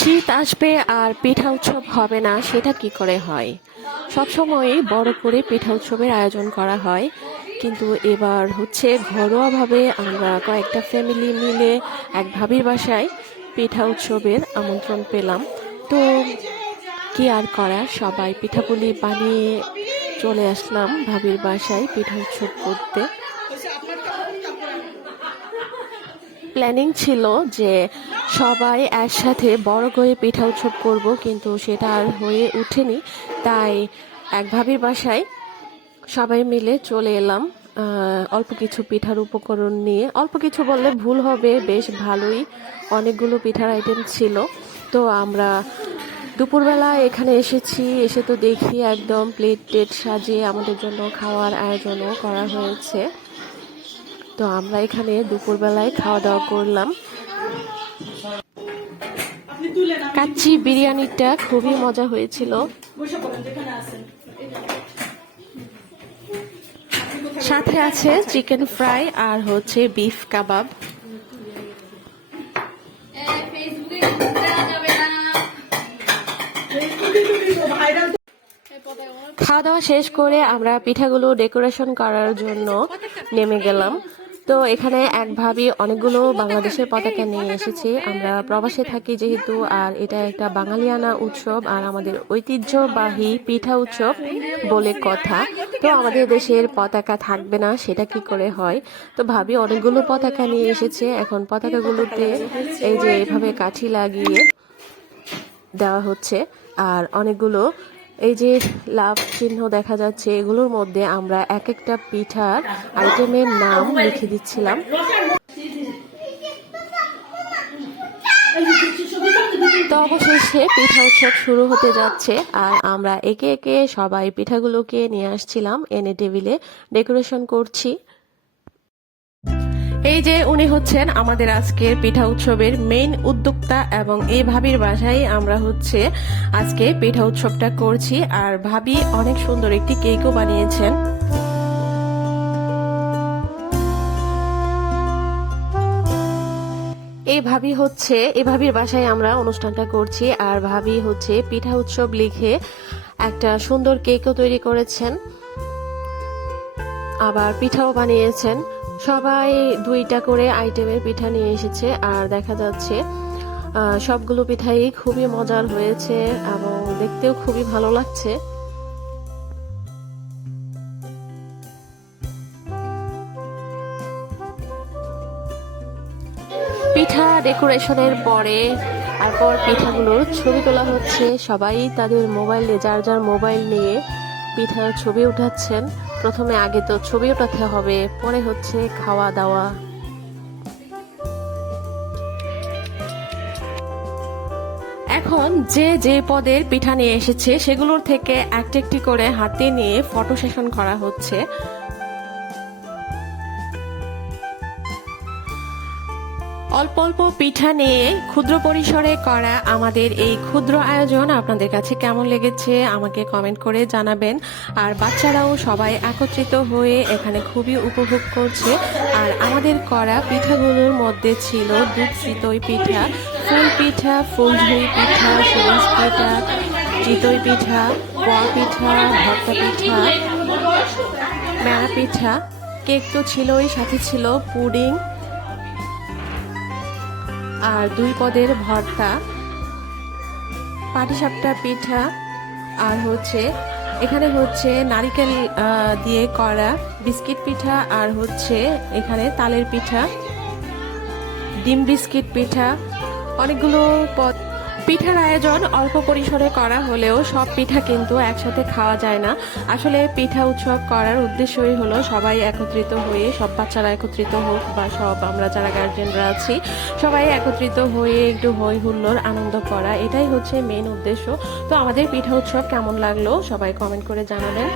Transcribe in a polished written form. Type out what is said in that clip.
শীত আসবে আর পিঠা উৎসব হবে না, সেটা কি করে হয়? সবসময়ই বড় করে পিঠা উৎসবের আয়োজন করা হয়, কিন্তু এবার হচ্ছে ঘরোয়াভাবে আমরা কয়েকটা ফ্যামিলি মিলে এক ভাবির বাসায় পিঠা উৎসবের আমন্ত্রণ পেলাম। তো কি আর করার, সবাই পিঠাপুলি বানিয়ে চলে আসলাম ভাবির বাসায় পিঠা উৎসব করতে। প্ল্যানিং ছিল যে সবাই একসাথে বড় করে পিঠা উৎসব করব, কিন্তু সেটা আর হয়ে ওঠেনি। তাই এক ভাবির বাসায় সবাই মিলে চলে এলাম অল্প কিছু পিঠার উপকরণ নিয়ে। অল্প কিছু বললে ভুল হবে, বেশ ভালোই অনেকগুলো পিঠার আইটেম ছিল। তো আমরা দুপুরবেলা এখানে এসেছি, এসে তো দেখি একদম প্লেট টেট সাজিয়ে আমাদের জন্য খাওয়ার আয়োজনও করা হয়েছে। তো আমরা এখানে দুপুরবেলায় খাওয়া দাওয়া করলাম। কাচ্চি বিরিয়ানিটা খুবই মজা হয়েছিল। সাথে আছে চিকেন ফ্রাই আর হচ্ছে বিফ কাবাব। খাওয়া দাওয়া শেষ করে আমরা পিঠাগুলো ডেকোরেশন করার জন্য নেমে গেলাম। তো এখানে এক ভাবি অনেকগুলো বাংলাদেশের পতাকা নিয়ে এসেছে। আমরা প্রবাসে থাকি যেহেতু, আর এটা একটা বাঙালিয়ানা উৎসব আর আমাদের ঐতিহ্যবাহী পিঠা উৎসব বলে কথা। তো আমাদের দেশের পতাকা থাকবে না, সেটা কি করে হয়? তো ভাবি অনেকগুলো পতাকা নিয়ে এসেছে। এখন পতাকাগুলোতে এই যে এভাবে কাঠি লাগিয়ে দেওয়া হচ্ছে, আর অনেকগুলো এই যে লাভ চিহ্ন দেখা যাচ্ছে, এগুলোর মধ্যে আমরা এক একটা পিঠার আইটেমের নাম লিখে দিচ্ছিলাম। তো অবশেষে পিঠা উৎসব শুরু হতে যাচ্ছে, আর আমরা একে একে সবাই পিঠাগুলোকে নিয়ে আসছিলাম, এনে টেবিলে ডেকোরেশন করছি। এই যে উনি হচ্ছেন আমাদের আজকের পিঠা উৎসবের মেইন উদ্যোক্তা, এবং এই ভাবির বাসায় আমরা হচ্ছে আজকে পিঠা উৎসবটা করছি। আর ভাবি অনেক সুন্দর একটি কেকও বানিয়েছেন। এই ভাবির বাসায় আমরা অনুষ্ঠানটা করছি, আর ভাবি হচ্ছে পিঠা উৎসব লিখে একটা সুন্দর কেকও তৈরি করেছেন, আবার পিঠাও বানিয়েছেন। সবাই দুইটা করে আইটেমের পিঠা নিয়ে এসেছে, আর দেখা যাচ্ছে সবগুলো পিঠাই খুবই মজার হয়েছে এবং দেখতেও খুবই ভালো লাগছে। পিঠা ডেকোরেশনের পরে তারপর পিঠাগুলোর ছবি তোলা হচ্ছে। সবাই তাদের মোবাইলে, যার যার মোবাইল নিয়ে পিঠার ছবি উঠাচ্ছেন। প্রথমে আগে তো ছবি উঠাতে হবে, পরে হচ্ছে খাওয়া দাওয়া। এখন যে যে পদের পিঠা নিয়ে এসেছে সেগুলোর থেকে একটি একটি করে হাতে নিয়ে ফটো সেশন করা হচ্ছে। অল্প অল্প পিঠা নিয়ে ক্ষুদ্র পরিসরে করা আমাদের এই ক্ষুদ্র আয়োজন আপনাদের কাছে কেমন লেগেছে আমাকে কমেন্ট করে জানাবেন। আর বাচ্চারাও সবাই একত্রিত হয়ে এখানে খুবই উপভোগ করছে। আর আমাদের করা পিঠাগুলোর মধ্যে ছিল দুধ চিতই পিঠা, ফুল পিঠা, ফুলঝুরি পিঠা, সবুজ পিঠা, চিতই পিঠা, পোয়া পিঠা, ভর্তা পিঠা, মেড়া পিঠা, কেক তো ছিলই, সাথে ছিল পুডিং আর দুই পদের ভর্তা, পাটিসাপটা পিঠা, আর হচ্ছে এখানে হচ্ছে নারিকেল দিয়ে করা বিস্কিট পিঠা, আর হচ্ছে এখানে তালের পিঠা, ডিম বিস্কিট পিঠা। অনেকগুলো পিঠার আয়োজন অল্প পরিসরে করা হলেও সব পিঠা কিন্তু একসাথে খাওয়া যায় না। আসলে পিঠা উৎসব করার উদ্দেশ্যই হলো সবাই একত্রিত হয়ে, সব বাচ্চারা একত্রিত হোক বা সব আমরা যারা গার্জেনরা আছি সবাই একত্রিত হয়ে একটু হই হুল্লোড় আনন্দ করা, এটাই হচ্ছে মেইন উদ্দেশ্য। তো আমাদের পিঠা উৎসব কেমন লাগলো সবাই কমেন্ট করে জানাবেন।